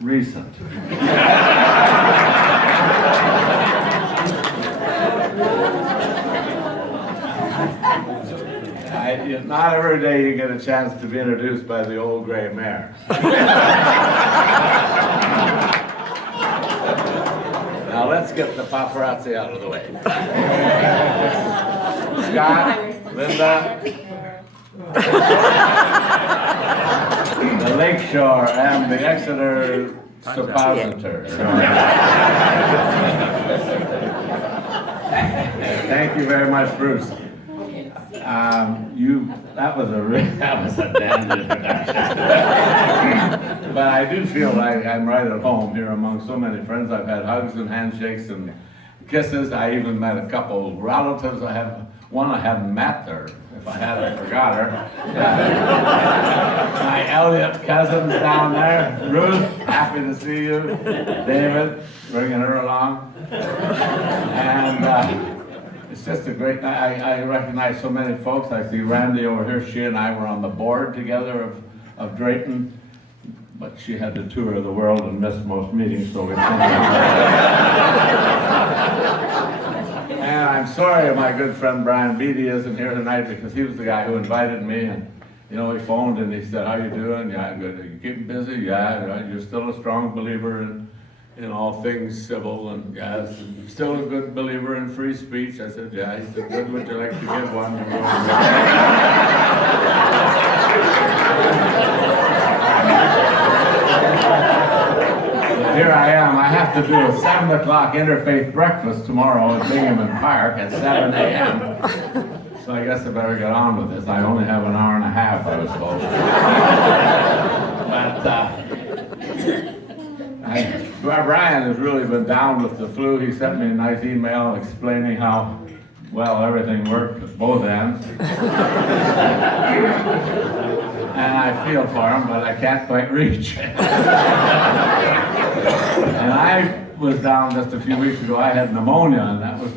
recent. Not every day you get a chance to be introduced by the old gray mare. Now let's get the paparazzi out of the way. Scott, Linda, the Lakeshore, and the Exeter suppositor. Thank you very much, Bruce. That was a damn introduction. But I do feel like I'm right at home here among so many friends. I've had hugs and handshakes and kisses. I even met a couple of relatives. One I haven't met, or if I had, I forgot her. My Elliott cousins down there. Ruth, happy to see you. David, bringing her along. And it's just a great night. I recognize so many folks. I see Randy over here. She and I were on the board together of Drayton, but she had to tour the world and missed most meetings, so we couldn't. And I'm sorry my good friend Brian Beatty isn't here tonight, because he was the guy who invited me, and he phoned and he said, "How you doing?" "Yeah, good." "Are you keeping busy?" "Yeah." "You're still a strong believer in all things civil," and "Yes." "Still a good believer in free speech?" I said, "Yeah." He said, "Good, would you like to give one?" Here I am. I have to do a 7 o'clock interfaith breakfast tomorrow at Binghamton Park at 7 a.m. So I guess I better get on with this. I only have an hour and a half, I was told. But Brian has really been down with the flu. He sent me a nice email explaining how well everything worked at both ends. And I feel for him, but I can't quite reach. And I was down just a few weeks ago. I had pneumonia, and that was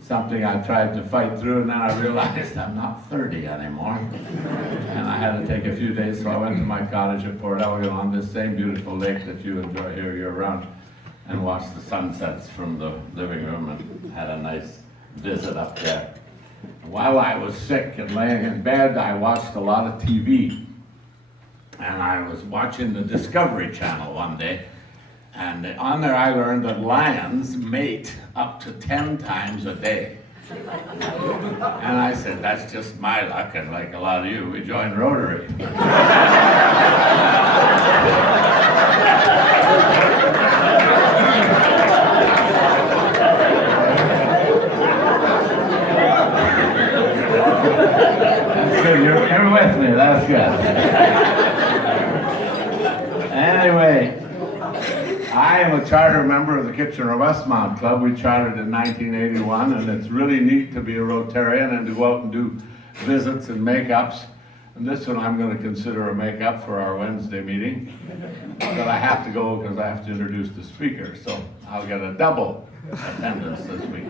something I tried to fight through, and then I realized I'm not 30 anymore. And I had to take a few days, so I went to my cottage at Port Elgin on this same beautiful lake that you enjoy here year-round, and watched the sunsets from the living room, and had a nice visit up there. While I was sick and laying in bed, I watched a lot of TV. And I was watching the Discovery Channel one day, and on there I learned that lions mate up to 10 times a day. And I said, that's just my luck, and like a lot of you, we joined Rotary. That's good, you're with me, that's good. Anyway, I am a charter member of the Kitchener-Westmount Club. We chartered in 1981, and it's really neat to be a Rotarian and to go out and do visits and make-ups. And this one I'm going to consider a make-up for our Wednesday meeting. But I have to go because I have to introduce the speaker, so I'll get a double attendance this week.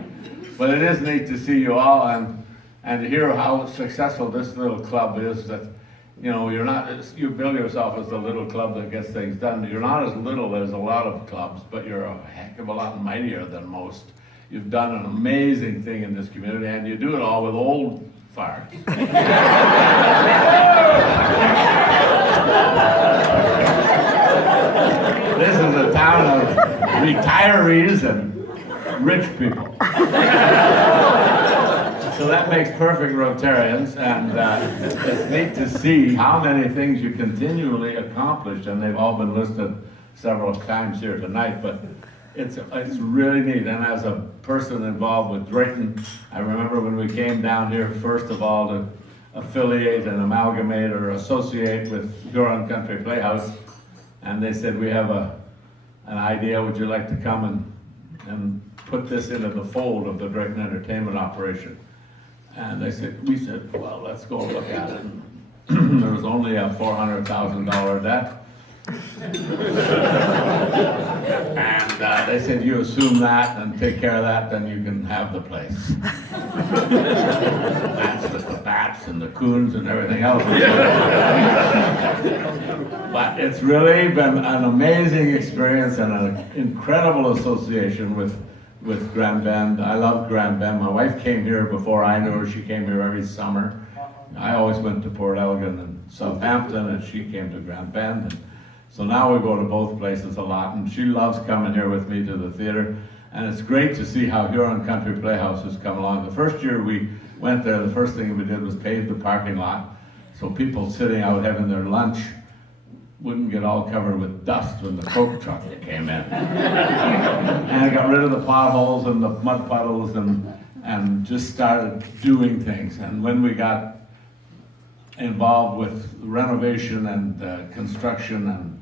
But it is neat to see you all and to hear how successful this little club is. That you bill yourself as the little club that gets things done. You're not as little as a lot of clubs, but you're a heck of a lot mightier than most. You've done an amazing thing in this community, and you do it all with old farts. This is a town of retirees and rich people. So that makes perfect Rotarians, and it's neat to see how many things you continually accomplish, and they've all been listed several times here tonight, but it's really neat. And as a person involved with Drayton, I remember when we came down here, first of all, to affiliate and amalgamate or associate with Huron Country Playhouse, and they said, we have an idea, would you like to come and put this into the fold of the Drayton entertainment operation? And we said, well, let's go look at it. There was only a $400,000 debt. And they said, you assume that and take care of that, then you can have the place. That's just the bats and the coons and everything else. But it's really been an amazing experience and an incredible association with Grand Bend. I love Grand Bend. My wife came here before I knew her. She came here every summer. I always went to Port Elgin and Southampton, and she came to Grand Bend. And so now we go to both places a lot, and she loves coming here with me to the theater. And it's great to see how Huron Country Playhouse has come along. The first year we went there, the first thing we did was pave the parking lot so people sitting out having their lunch wouldn't get all covered with dust when the Coke truck came in. And I got rid of the potholes and the mud puddles and just started doing things. And when we got involved with renovation and construction and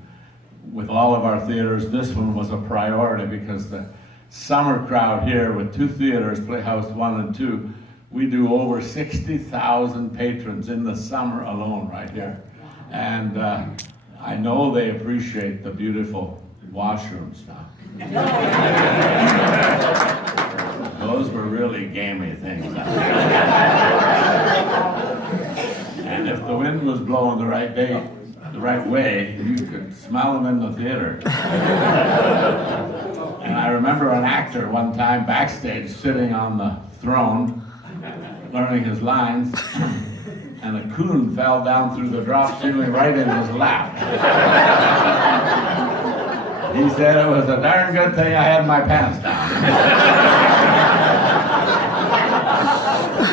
with all of our theaters, this one was a priority because the summer crowd here with 2 theaters, Playhouse 1 and 2, we do over 60,000 patrons in the summer alone right here. And I know they appreciate the beautiful washrooms now. Those were really gamey things. And if the wind was blowing the right way, you could smell them in the theater. And I remember an actor one time backstage sitting on the throne, learning his lines, and a coon fell down through the drop ceiling right in his lap. He said it was a darn good thing I had my pants down.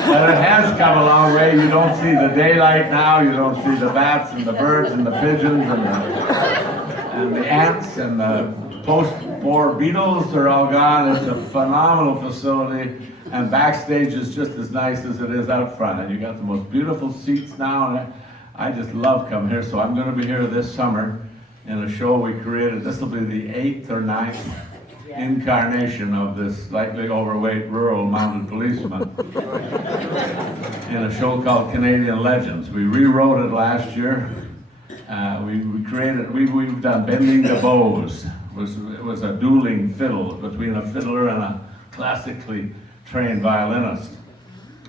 But it has come a long way. You don't see the daylight now. You don't see the bats and the birds and the pigeons and the ants and the post-war beetles are all gone. It's a phenomenal facility. And backstage is just as nice as it is out front. And you got the most beautiful seats now. And I just love coming here. So I'm going to be here this summer in a show we created. This will be the 8th or 9th incarnation of this slightly overweight rural mounted policeman in a show called Canadian Legends. We rewrote it last year. We've done Bending the Bows. It was a dueling fiddle between a fiddler and a classically trained violinist.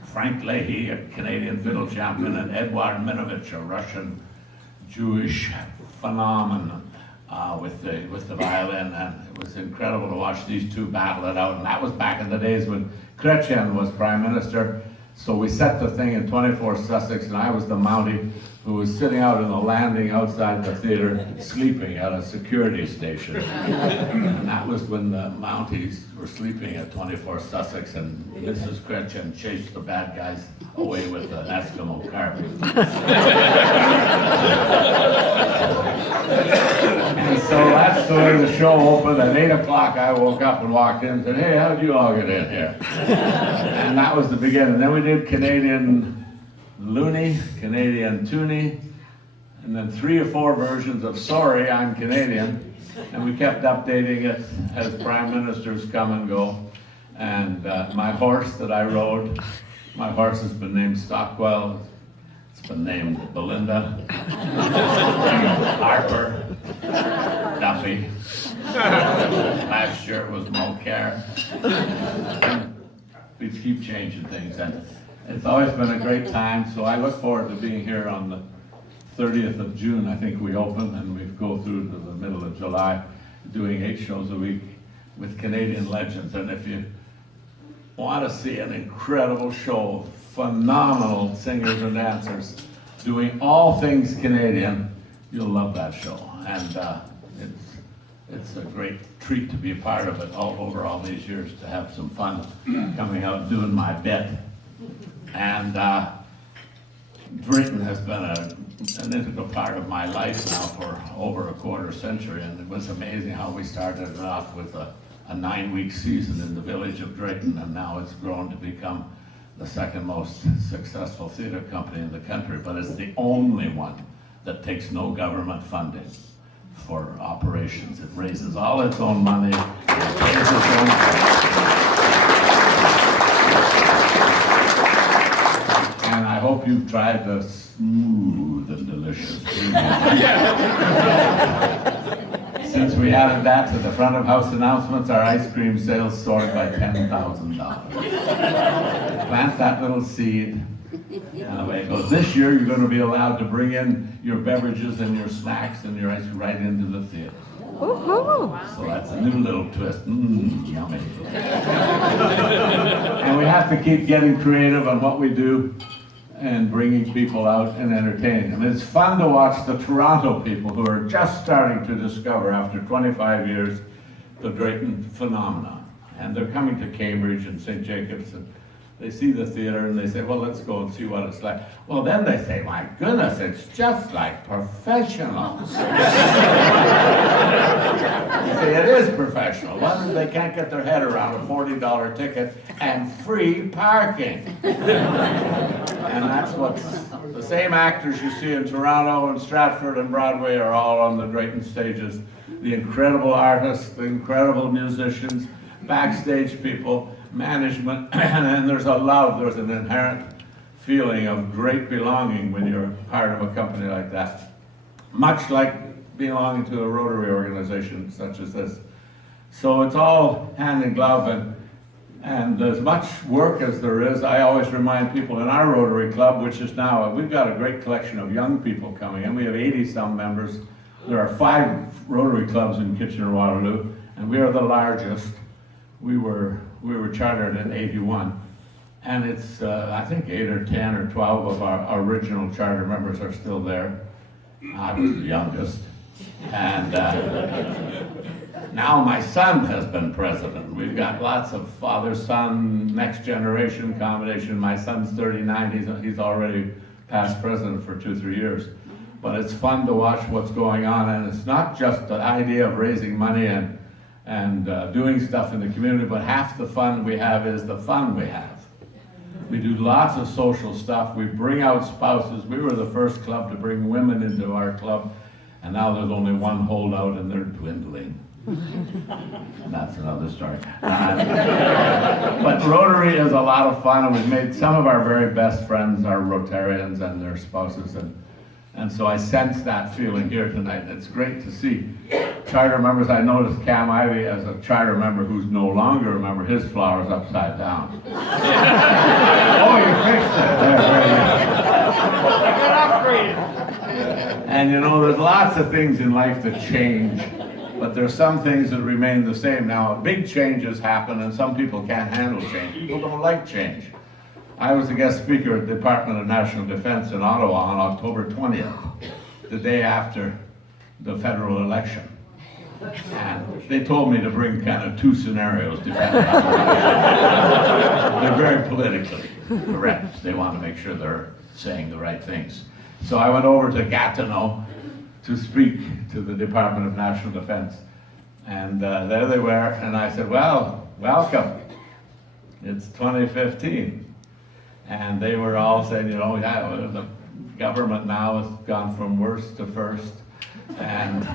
Frank Leahy, a Canadian fiddle champion, and Eduard Minovich, a Russian Jewish phenomenon with the violin, and it was incredible to watch these two battle it out. And that was back in the days when Chrétien was Prime Minister. So we set the thing in 24 Sussex, and I was the Mountie who was sitting out in the landing outside the theater, sleeping at a security station. And that was when the Mounties were sleeping at 24 Sussex, and Mrs. Chrétien chased the bad guys away with an Eskimo carpet. And so that's the way the show opened. At 8 o'clock, I woke up and walked in and said, "Hey, how'd you all get in here?" And that was the beginning. Then we did Canadian Looney, Canadian Toonie, and then 3 or 4 versions of Sorry, I'm Canadian. And we kept updating it as prime ministers come and go. And my horse that I rode, my horse has been named Stockwell. It's been named Belinda, Harper, Duffy. Last year it was Mulcair. We keep changing things, and it's always been a great time. So I look forward to being here on the 30th of June. I think we open, and we go through to the middle of July, doing 8 shows a week with Canadian Legends. And if you want to see an incredible show, phenomenal singers and dancers doing all things Canadian, you'll love that show. And it's a great treat to be a part of it over all these years, to have some fun coming out and doing my bit. And Drayton has been an integral part of my life now for over a quarter century, and it was amazing how we started it off with a 9-week season in the village of Drayton, and now it's grown to become the second most successful theater company in the country, but it's the only one that takes no government funding for operations. It raises all its own money, it pays its own and I hope you've tried the smooth and delicious Since we added that to the front of house announcements, our ice cream sales soared by $10,000. Plant that little seed, Anyway, it goes, this year you're going to be allowed to bring in your beverages and your snacks and your ice right into the theater. So that's a new little twist. Yummy. And we have to keep getting creative on what we do and bringing people out and entertaining them. It's fun to watch the Toronto people who are just starting to discover, after 25 years, the Drayton phenomenon. And they're coming to Cambridge and St. Jacobs, and they see the theater and they say, well, let's go and see what it's like. Well, then they say, my goodness, it's just like professionals. You say, it is professional. Wonder they can't get their head around a $40 ticket and free parking. And that's what's, the same actors you see in Toronto and Stratford and Broadway are all on the Drayton stages. The incredible artists, the incredible musicians, backstage people, management, and there's a love, there's an inherent feeling of great belonging when you're part of a company like that. Much like belonging to a Rotary organization such as this. So it's all hand in glove, and as much work as there is, I always remind people in our Rotary Club, which is now, we've got a great collection of young people coming in. We have 80-some members. There are 5 Rotary clubs in Kitchener-Waterloo, and we are the largest. We were chartered in '81, and it's I think 8 or 10 or 12 of our original charter members are still there. I was the youngest, and now my son has been president. We've got lots of father-son, next generation combination. My son's 39, he's already past president for 2-3 years. But it's fun to watch what's going on, and it's not just the idea of raising money and doing stuff in the community, but half the fun we have is the fun we have. We do lots of social stuff. We bring out spouses. We were the first club to bring women into our club, and now there's only one holdout, and they're dwindling. That's another story. But Rotary is a lot of fun, and we've made some of our very best friends are Rotarians and their spouses, and so I sense that feeling here tonight. It's great to see charter members. I noticed Cam Ivey as a charter member who's no longer a member, his flower's upside down. Oh, you fixed it. There. And you know, there's lots of things in life that change, but there's some things that remain the same. Now, big changes happen, and some people can't handle change. People don't like change. I was a guest speaker at the Department of National Defense in Ottawa on October 20th, the day after the federal election. And they told me to bring kind of 2 scenarios depending on they're very politically correct. They want to make sure they're saying the right things. So I went over to Gatineau to speak to the Department of National Defense. And there they were, and I said, well, welcome. It's 2015. And they were all saying, you know, yeah, the government now has gone from worst to first. And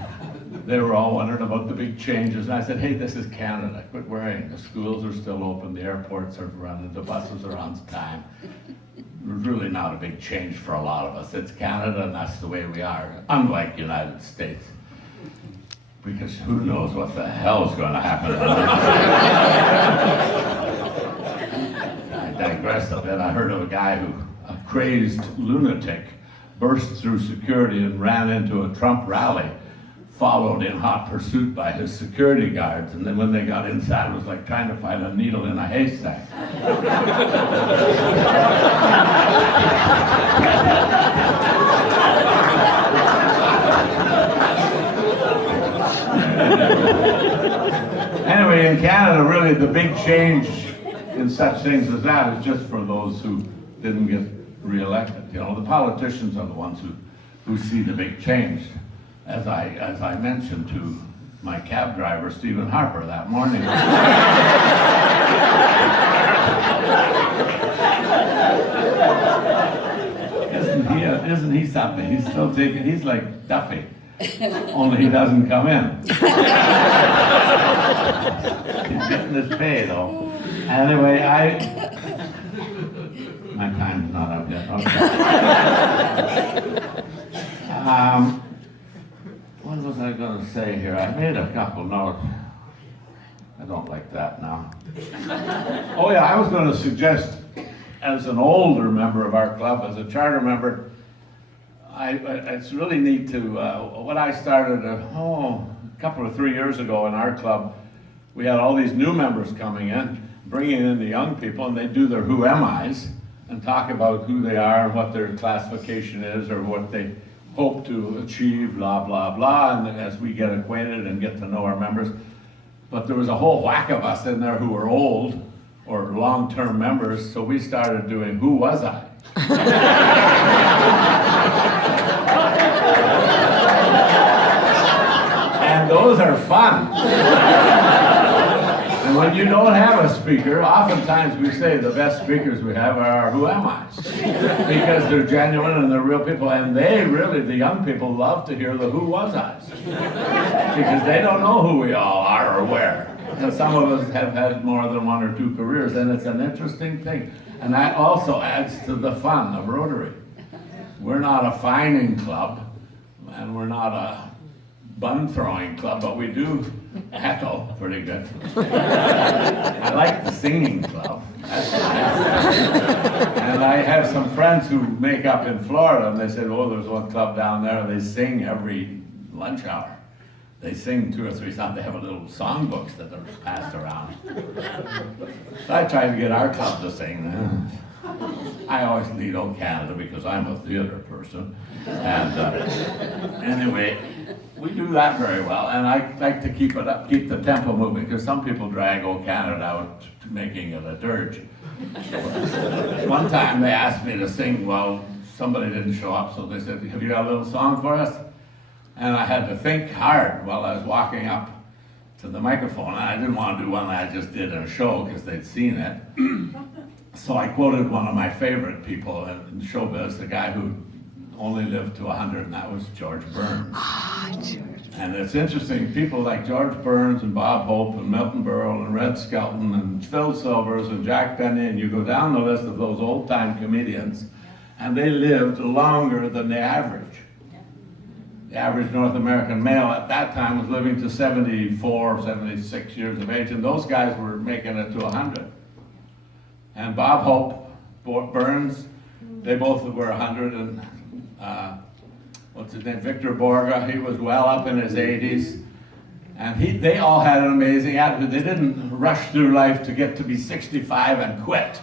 they were all wondering about the big changes. And I said, hey, this is Canada. Quit worrying. The schools are still open. The airports are running. The buses are on time. There's really not a big change for a lot of us. It's Canada, and that's the way we are, unlike the United States. Because who knows what the hell's going to happen. I digress a bit. I heard of a guy who, a crazed lunatic, burst through security and ran into a Trump rally, followed in hot pursuit by his security guards, and then when they got inside, it was like trying to find a needle in a haystack. Anyway, in Canada, really the big change in such things as that is just for those who didn't get reelected. You know, the politicians are the ones who see the big change. As I mentioned to my cab driver, Stephen Harper, that morning. Isn't he something? He's still taking, he's like Duffy, only he doesn't come in. He's getting his pay though. Anyway, my time's not up yet. Okay. What was I going to say here? I made a couple notes. I don't like that now. Oh yeah, I was going to suggest as an older member of our club, as a charter member, it's really neat to, what I started a couple of 3 years ago in our club, we had all these new members coming in, bringing in the young people, and they do their who am I's and talk about who they are and what their classification is or what they hope to achieve, blah, blah, blah, and as we get acquainted and get to know our members. But there was a whole whack of us in there who were old or long-term members, so we started doing who was I? And those are fun. And when you don't have a speaker, oftentimes we say the best speakers we have are our who am I's. Because they're genuine and they're real people, and they really, the young people, love to hear the who was I's. Because they don't know who we all are or where. And some of us have had more than 1 or 2 careers, and it's an interesting thing. And that also adds to the fun of Rotary. We're not a fining club, and we're not a bun throwing club, but we do heckle pretty good. I like the singing club. And I have some friends who make up in Florida, and they said, oh, there's one club down there, they sing every lunch hour. They sing 2 or 3 songs. They have a little songbooks that are passed around. So I try to get our club to sing. I always lead O Canada because I'm a theater person. And anyway, we do that very well. And I like to keep it up, keep the tempo moving, because some people drag O Canada out to making it a dirge. One time they asked me to sing, well, somebody didn't show up, so they said, have you got a little song for us? And I had to think hard while I was walking up to the microphone. And I didn't want to do one that I just did in a show because they'd seen it. So I quoted one of my favorite people in showbiz, the guy who only lived to 100, and that was George Burns. Ah, George. And it's interesting, people like George Burns and Bob Hope and Milton Berle and Red Skelton and Phil Silvers and Jack Benny, and you go down the list of those old-time comedians, and they lived longer than the average. The average North American male at that time was living to 74, 76 years of age, and those guys were making it to 100. And Bob Hope, Burns, they both were 100, and what's his name, Victor Borga, he was well up in his 80s. And they all had an amazing attitude. They didn't rush through life to get to be 65 and quit.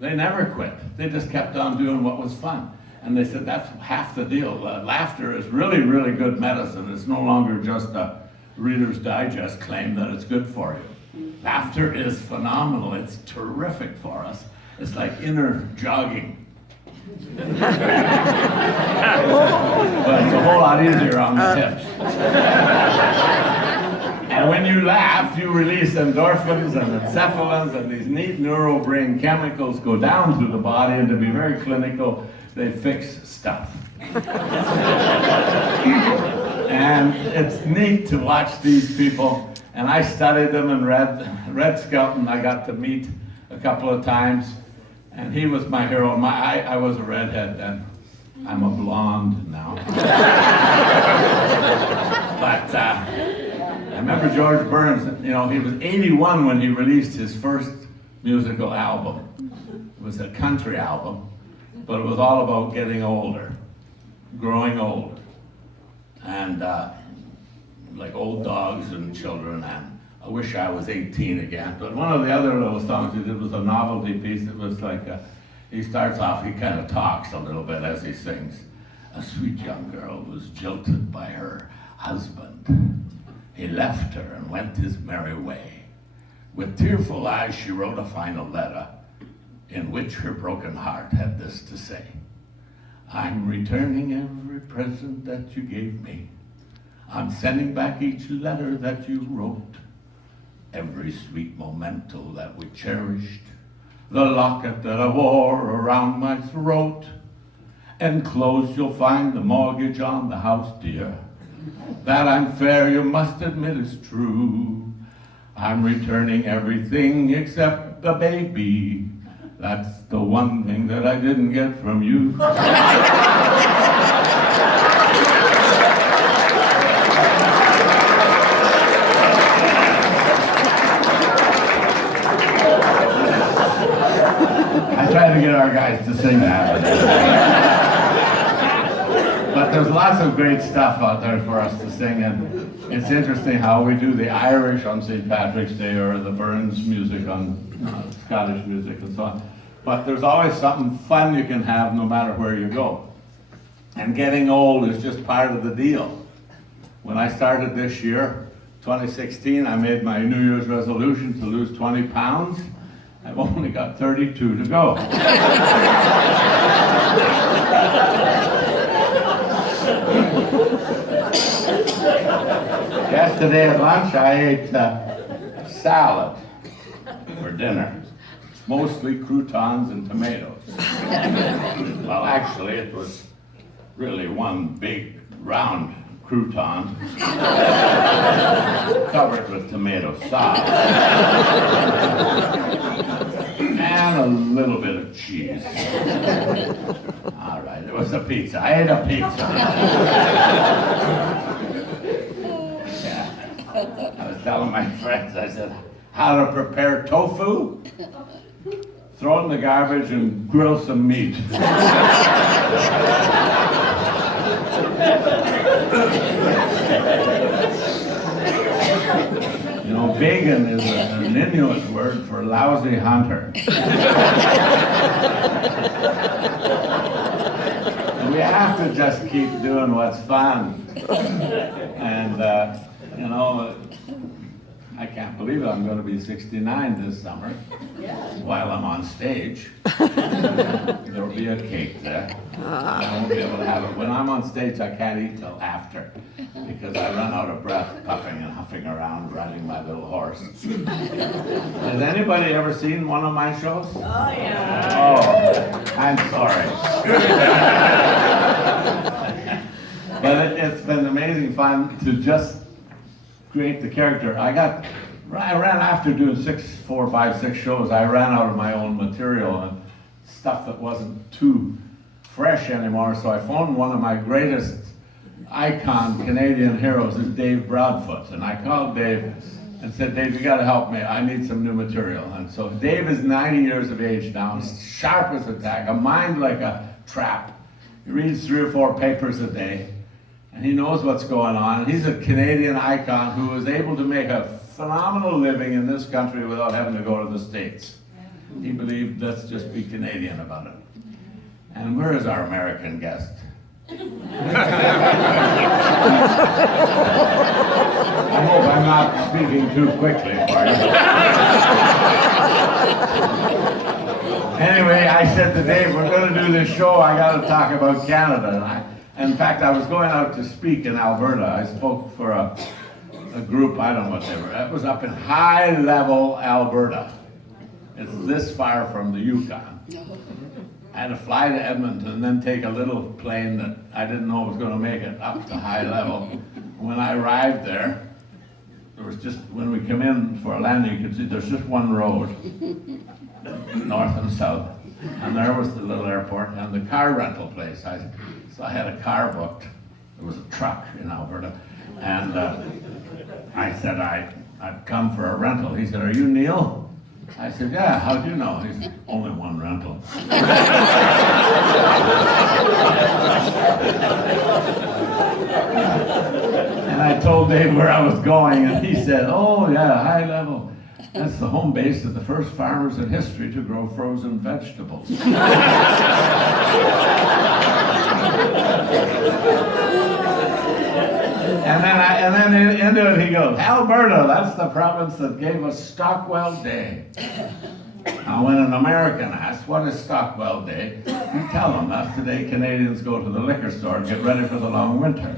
They never quit. They just kept on doing what was fun. And they said that's half the deal. Laughter is really, really good medicine. It's no longer just a Reader's Digest claim that it's good for you. Laughter is phenomenal. It's terrific for us. It's like inner jogging. But it's a whole lot easier on the hips. And when you laugh, you release endorphins and encephalins, and these neat neurobrain chemicals go down through the body, and to be very clinical, they fix stuff. And it's neat to watch these people, and I studied them and Red Skelton I got to meet a couple of times, and he was my hero. I was a redhead then. I'm a blonde now. But I remember George Burns, you know, he was 81 when he released his first musical album. It was a country album, but it was all about getting older, growing old, and like old dogs and children, and I wish I was 18 again. But one of the other little songs he did was a novelty piece. It was like, he starts off, he kind of talks a little bit as he sings. A sweet young girl was jilted by her husband. He left her and went his merry way. With tearful eyes she wrote a final letter in which her broken heart had this to say. I'm returning every present that you gave me. I'm sending back each letter that you wrote. Every sweet memento that we cherished. The locket that I wore around my throat. Enclosed you'll find the mortgage on the house, dear. That I'm fair, you must admit is true. I'm returning everything except the baby. That's the one thing that I didn't get from you. I guys to sing that. But there's lots of great stuff out there for us to sing, and it's interesting how we do the Irish on St. Patrick's Day or the Burns music on Scottish music and so on. But there's always something fun you can have no matter where you go. And getting old is just part of the deal. When I started this year, 2016, I made my New Year's resolution to lose 20 pounds. I've only got 32 to go. Yesterday at lunch, I ate salad for dinner. Mostly croutons and tomatoes. Well, actually, it was really one big round crouton covered with tomato sauce and a little bit of cheese. All right, it was a pizza. I ate a pizza. Yeah. I was telling my friends, I said, how to prepare tofu? Throw it in the garbage and grill some meat. You know, vegan is an Inuit word for lousy hunter. And we have to just keep doing what's fun. And, you know, I can't believe it. I'm going to be 69 this summer while I'm on stage. There'll be a cake there. I won't be able to have it. When I'm on stage, I can't eat till after because I run out of breath puffing and huffing around riding my little horse. Has anybody ever seen one of my shows? Oh, yeah. Oh, I'm sorry. But it's been amazing fun to just create the character. I ran after doing 4, 5, 6 shows. I ran out of my own material and stuff that wasn't too fresh anymore. So I phoned one of my greatest icon Canadian heroes, is Dave Broadfoot, and I called Dave and said, Dave, you got to help me. I need some new material. And so Dave is 90 years of age now, sharp as a tack, a mind like a trap. He reads 3 or 4 papers a day. And he knows what's going on. He's a Canadian icon who was able to make a phenomenal living in this country without having to go to the States. He believed, let's just be Canadian about it. And where is our American guest? I hope I'm not speaking too quickly for you. Anyway, I said to Dave, we're going to do this show. I got to talk about Canada. And in fact, I was going out to speak in Alberta. I spoke for a group, I don't know what they were. It was up in High Level, Alberta. It's this far from the Yukon. I had to fly to Edmonton and then take a little plane that I didn't know was going to make it up to High Level. When I arrived there, there was just, when we come in for a landing, you could see there's just one road, north and south. And there was the little airport and the car rental place. So I had a car booked. It was a truck in Alberta. And I said, I'd come for a rental. He said, are you Neil? I said, yeah, how'd you know? He said, only one rental. And I told Dave where I was going, and he said, oh yeah, High Level. That's the home base of the first farmers in history to grow frozen vegetables. And then into it he goes, Alberta, that's the province that gave us Stockwell Day. Now when an American asks, what is Stockwell Day? You tell them that's the day Canadians go to the liquor store and get ready for the long winter.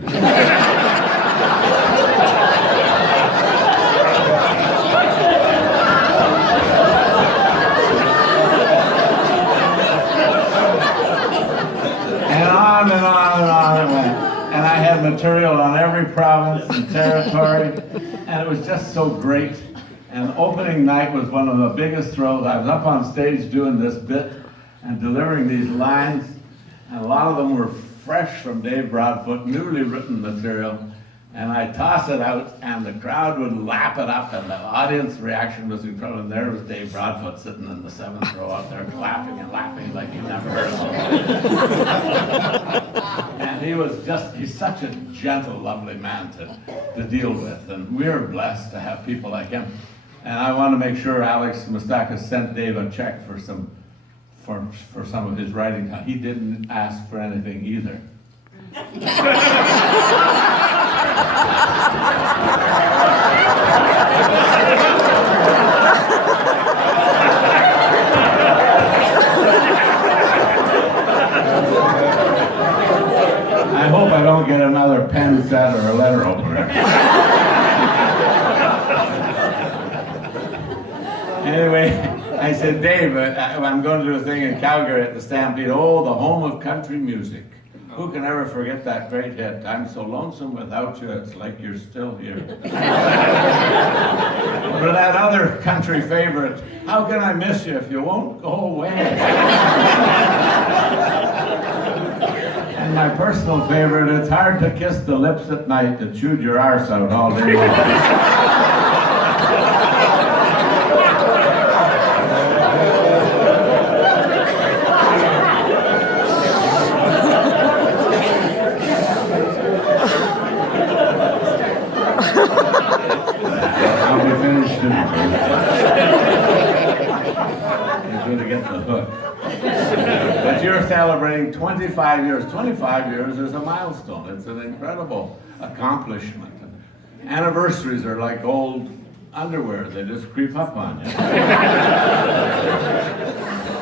And on and on and on it went. And I had material on every province and territory, and it was just so great. And opening night was one of the biggest thrills. I was up on stage doing this bit and delivering these lines, and a lot of them were fresh from Dave Broadfoot, newly written material. And I toss it out, and the crowd would lap it up, and the audience reaction was incredible. And there was Dave Broadfoot sitting in the 7th row out there clapping and laughing like he never heard of it. And he's such a gentle, lovely man to deal with. And we're blessed to have people like him. And I want to make sure Alex Moustakis sent Dave a check for some of his writing. He didn't ask for anything either. I hope I don't get another pen set or a letter opener. Anyway, I said, Dave, I'm going to do a thing in Calgary at the Stampede. Oh, the home of country music. Who can ever forget that great hit? I'm so lonesome without you, it's like you're still here. Or that other country favorite, how can I miss you if you won't go away? And my personal favorite, it's hard to kiss the lips at night that chewed your arse out all day long. You're going to get the hook. But you're celebrating 25 years. 25 years is a milestone. It's an incredible accomplishment. Anniversaries are like old underwear. They just creep up on you.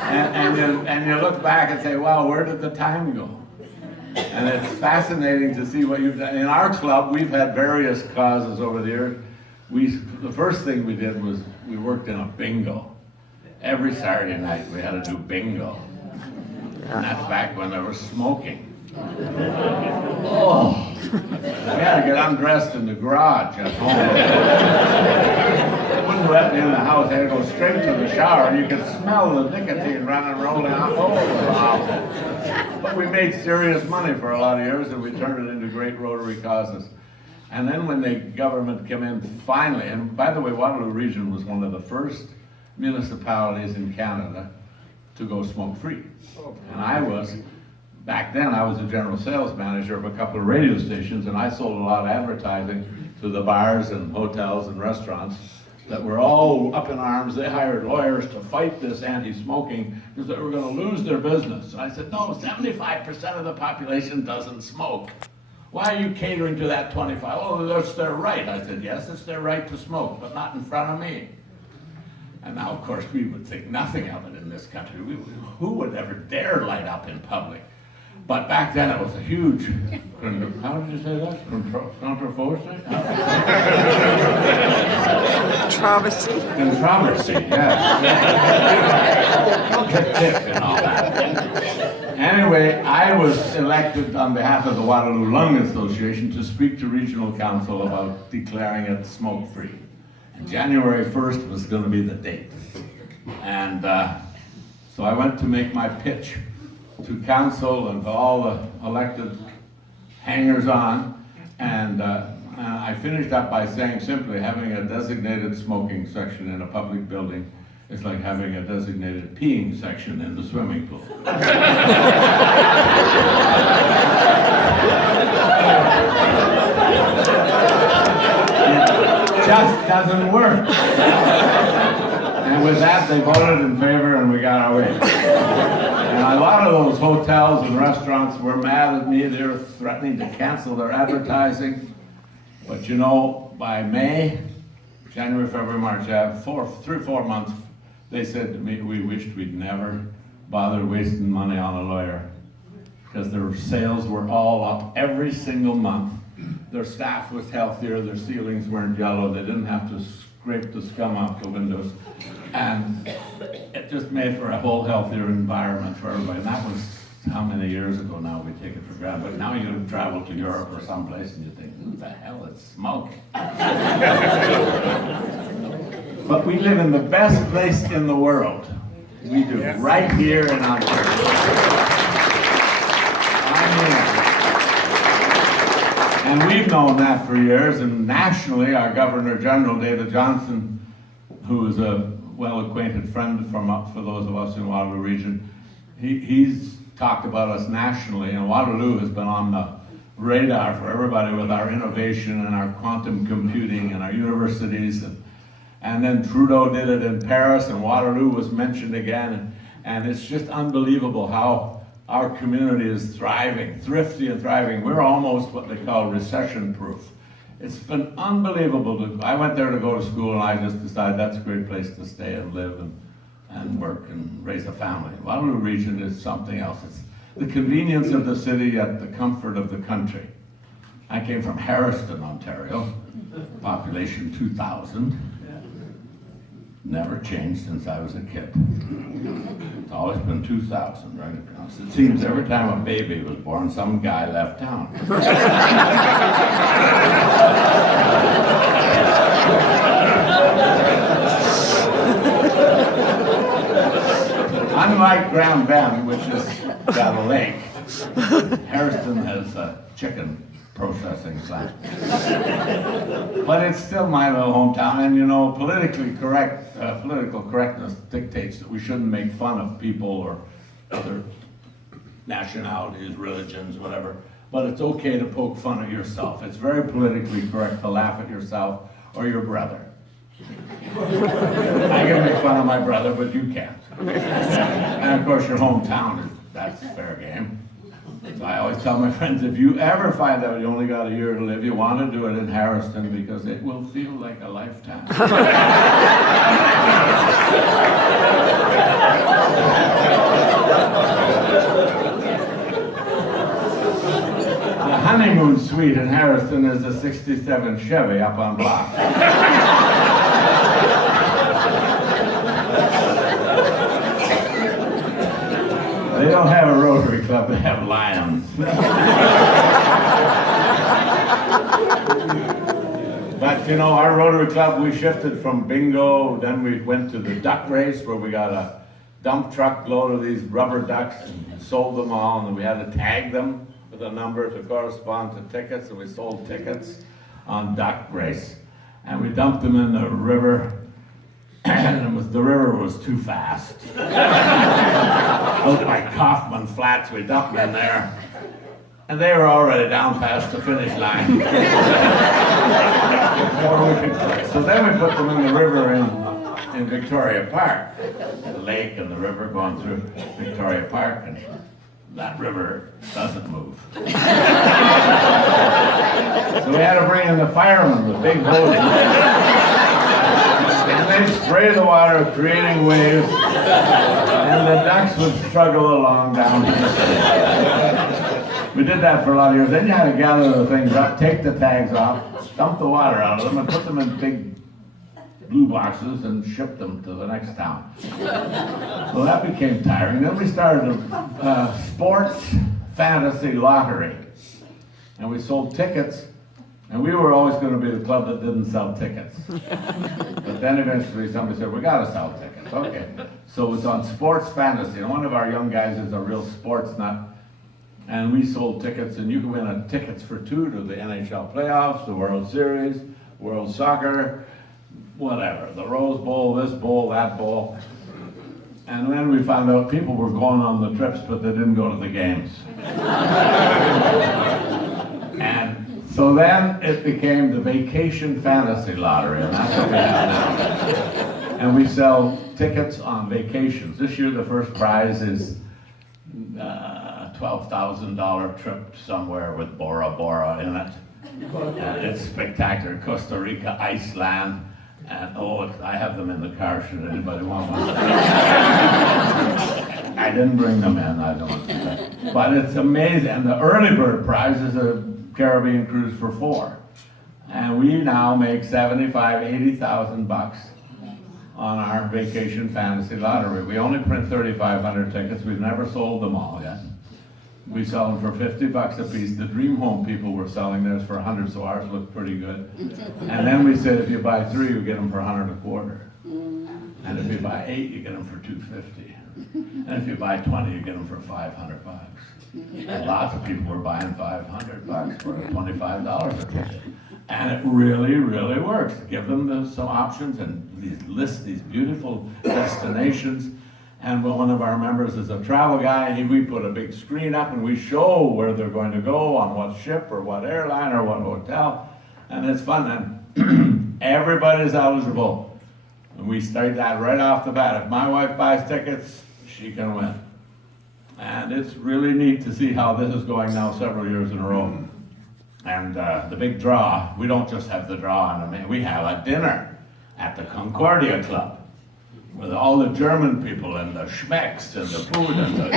and you look back and say, wow, where did the time go? And it's fascinating to see what you've done. In our club, we've had various causes over the years. The first thing we did was we worked in a bingo. Every Saturday night we had to do bingo. And that's back when there was smoking. Oh, we had to get undressed in the garage at home. Wouldn't let me in the house. I had to go straight to the shower. You could smell the nicotine running, rolling out. Oh, wow. But we made serious money for a lot of years, and we turned it into great Rotary causes. And then when the government came in finally, and by the way, Waterloo Region was one of the first municipalities in Canada to go smoke-free. And back then I was a general sales manager of a couple of radio stations, and I sold a lot of advertising to the bars and hotels and restaurants that were all up in arms. They hired lawyers to fight this anti-smoking because they were going to lose their business. And I said, no, 75% of the population doesn't smoke. Why are you catering to that 25? Oh, that's their right. I said, yes, it's their right to smoke, but not in front of me. And now, of course, we would think nothing of it in this country. Who would ever dare light up in public? But back then it was a huge, how did you say that? Controversy? Controversy. Controversy, yeah. And all that. Anyway, I was elected on behalf of the Waterloo Lung Association to speak to Regional Council about declaring it smoke-free. And January 1st was going to be the date. And so I went to make my pitch to council and to all the elected hangers-on. And I finished up by saying simply, having a designated smoking section in a public building is like having a designated peeing section in the swimming pool. It just doesn't work. And with that, they voted in favor and we got our way. And a lot of those hotels and restaurants were mad at me. They were threatening to cancel their advertising. But you know, by May, January, February, March, 3 or 4 months, they said to me, we wished we'd never bothered wasting money on a lawyer, because their sales were all up every single month. Their staff was healthier, their ceilings weren't yellow, they didn't have to scrape the scum off the windows. And it just made for a whole healthier environment for everybody. And that was how many years ago now, we take it for granted. But now you travel to Europe or someplace and you think, who the hell is smoke? But we live in the best place in the world. We do, right here in Ontario. And we've known that for years, and nationally, our Governor General, David Johnson, who is a well-acquainted friend for those of us in Waterloo region, he's talked about us nationally, and Waterloo has been on the radar for everybody with our innovation and our quantum computing and our universities. And then Trudeau did it in Paris, and Waterloo was mentioned again. And it's just unbelievable how our community is thriving, thrifty and thriving. We're almost what they call recession-proof. It's been unbelievable. I went there to go to school, and I just decided that's a great place to stay and live and work and raise a family. Waterloo region is something else. It's the convenience of the city, yet the comfort of the country. I came from Harriston, Ontario, population 2,000. Never changed since I was a kid. It's always been 2,000 right across. It seems every time a baby was born, some guy left town. Unlike Grand Bend, which has got a lake, Harriston has a chicken processing plant. But it's still my little hometown, and you know, political correctness dictates that we shouldn't make fun of people or other nationalities, religions, whatever. But it's okay to poke fun at yourself. It's very politically correct to laugh at yourself or your brother. I can make fun of my brother, but you can't. And of course, your hometown, that's fair game. So I always tell my friends, if you ever find out you only got a year to live, you want to do it in Harriston because it will feel like a lifetime. The honeymoon suite in Harriston is a '67 Chevy up on block. They don't have a Rotary Club, they have lions. But you know, our Rotary Club, we shifted from bingo, then we went to the duck race where we got a dump truck load of these rubber ducks and sold them all, and then we had to tag them with a number to correspond to tickets, and we sold tickets on duck race. And we dumped them in the river, and the river was too fast. Looked like Kaufman Flats, we dumped them in there. And they were already down past the finish line. So then we put them in the river in Victoria Park. The lake and the river going through Victoria Park, and that river doesn't move. So we had to bring in the firemen with big hoses. And they spray the water, creating waves, and the ducks would struggle along down here. We did that for a lot of years. Then you had to gather the things up, take the tags off, dump the water out of them, and put them in big blue boxes and ship them to the next town. So that became tiring. Then we started a sports fantasy lottery. And we sold tickets, and we were always going to be the club that didn't sell tickets. But then eventually somebody said, we got to sell tickets. Okay. So it was on sports fantasy. And one of our young guys is a real sports nut. And we sold tickets, and you can win tickets for two to the NHL playoffs, the World Series, World Soccer, whatever, the Rose Bowl, this bowl, that bowl. And then we found out people were going on the trips, but they didn't go to the games. And so then it became the Vacation Fantasy Lottery, and that's what we have now. And we sell tickets on vacations. This year the first prize is $12,000 trip somewhere with Bora Bora in it. It's spectacular. Costa Rica, Iceland, and I have them in the car should anybody want one. I didn't bring them in, I don't do that. But it's amazing. And the early bird prize is a Caribbean cruise for 4. And we now make $80,000 on our Vacation Fantasy Lottery. We only print 3,500 tickets. We've never sold them all yet. We sell them for $50 a piece. The Dream Home people were selling theirs for $100, so ours looked pretty good. And then we said if you buy 3, you get them for $100 a quarter. And if you buy 8, you get them for $250. And if you buy 20, you get them for $500. And lots of people were buying $500 for $25 a ticket. And it really, really works. Give them some options and these beautiful destinations. And one of our members is a travel guy, and we put a big screen up and we show where they're going to go, on what ship or what airline or what hotel. And it's fun, and everybody's eligible. And we start that right off the bat. If my wife buys tickets, she can win. And it's really neat to see how this is going now several years in a row. And the big draw, we don't just have the draw, we have a dinner at the Concordia Club with all the German people and the schmecks and the food and the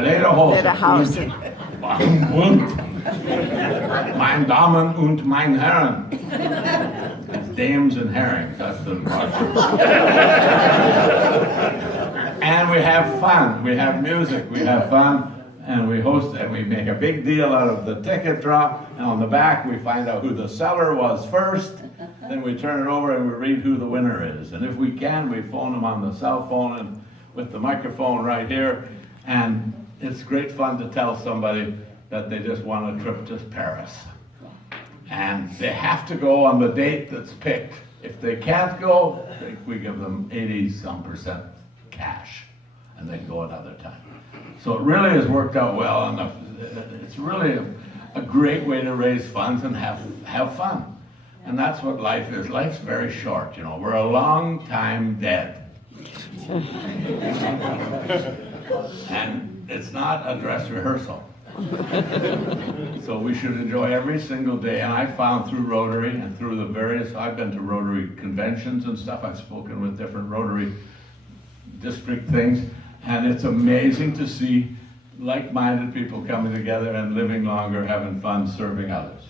Lederhosen. Mein Damen und mein Herren. It's dames and herrings, that's the And we have fun, we have music, we have fun. And we host and we make a big deal out of the ticket drop. And on the back, we find out who the seller was first. Then we turn it over and we read who the winner is. And if we can, we phone them on the cell phone and with the microphone right here. And it's great fun to tell somebody that they just won a trip to Paris. And they have to go on the date that's picked. If they can't go, we give them 80-some% cash. And they go another time. So it really has worked out well, and it's really a great way to raise funds and have fun. And that's what life is. Life's very short, you know. We're a long time dead. And it's not a dress rehearsal. So we should enjoy every single day. And I found through Rotary and through I've been to Rotary conventions and stuff. I've spoken with different Rotary district things. And it's amazing to see like-minded people coming together and living longer, having fun, serving others.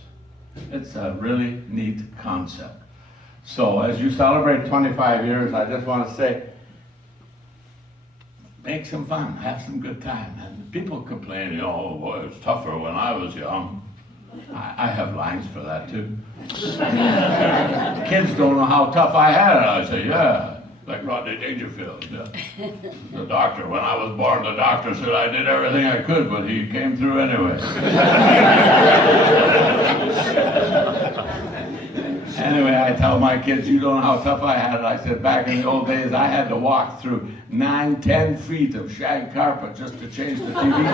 It's a really neat concept. So as you celebrate 25 years, I just want to say, make some fun, have some good time. And people complain, you know, oh boy, it's tougher when I was young. I have lines for that too. Kids don't know how tough I had it. I say, yeah. Like Rodney Dangerfield, yeah. The doctor, when I was born, the doctor said I did everything I could, but he came through anyway. Anyway, I tell my kids, you don't know how tough I had it. I said, back in the old days, I had to walk through 9-10 feet of shag carpet just to change the TV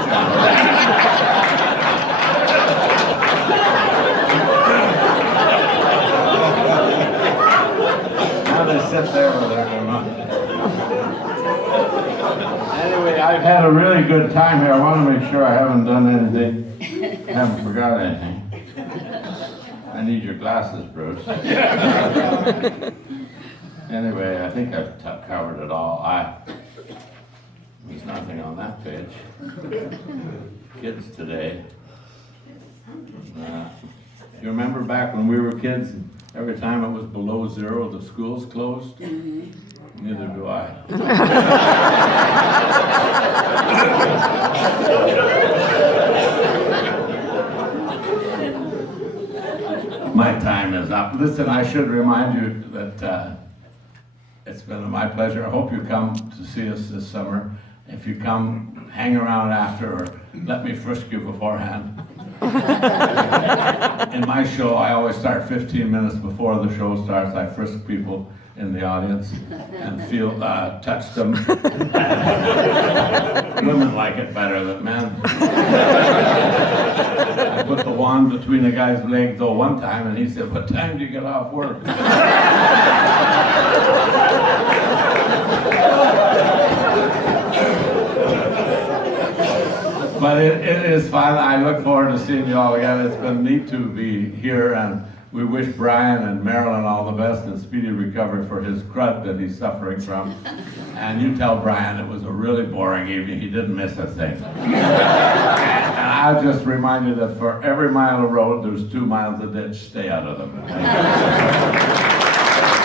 Now they sit there with their Anyway, I've had a really good time here. I want to make sure I haven't done anything, haven't forgot anything. I need your glasses, Bruce. Anyway, I think I've covered it all. There's nothing on that page. Kids today. You remember back when we were kids, every time it was below 0, the schools closed? Neither do I. My time is up. Listen, I should remind you that it's been my pleasure. I hope you come to see us this summer. If you come, hang around after, or let me frisk you beforehand. In my show, I always start 15 minutes before the show starts. I frisk people in the audience and touch them. Women like it better than men. I put the wand between a guy's legs though one time, and he said, "What time do you get off work?" But it is fun. I look forward to seeing you all again. It's been neat to be here, and we wish Brian and Marilyn all the best and speedy recovery for his crud that he's suffering from. And you tell Brian it was a really boring evening. He didn't miss a thing. And I'll just remind you that for every mile of road, there's 2 miles of ditch. Stay out of them.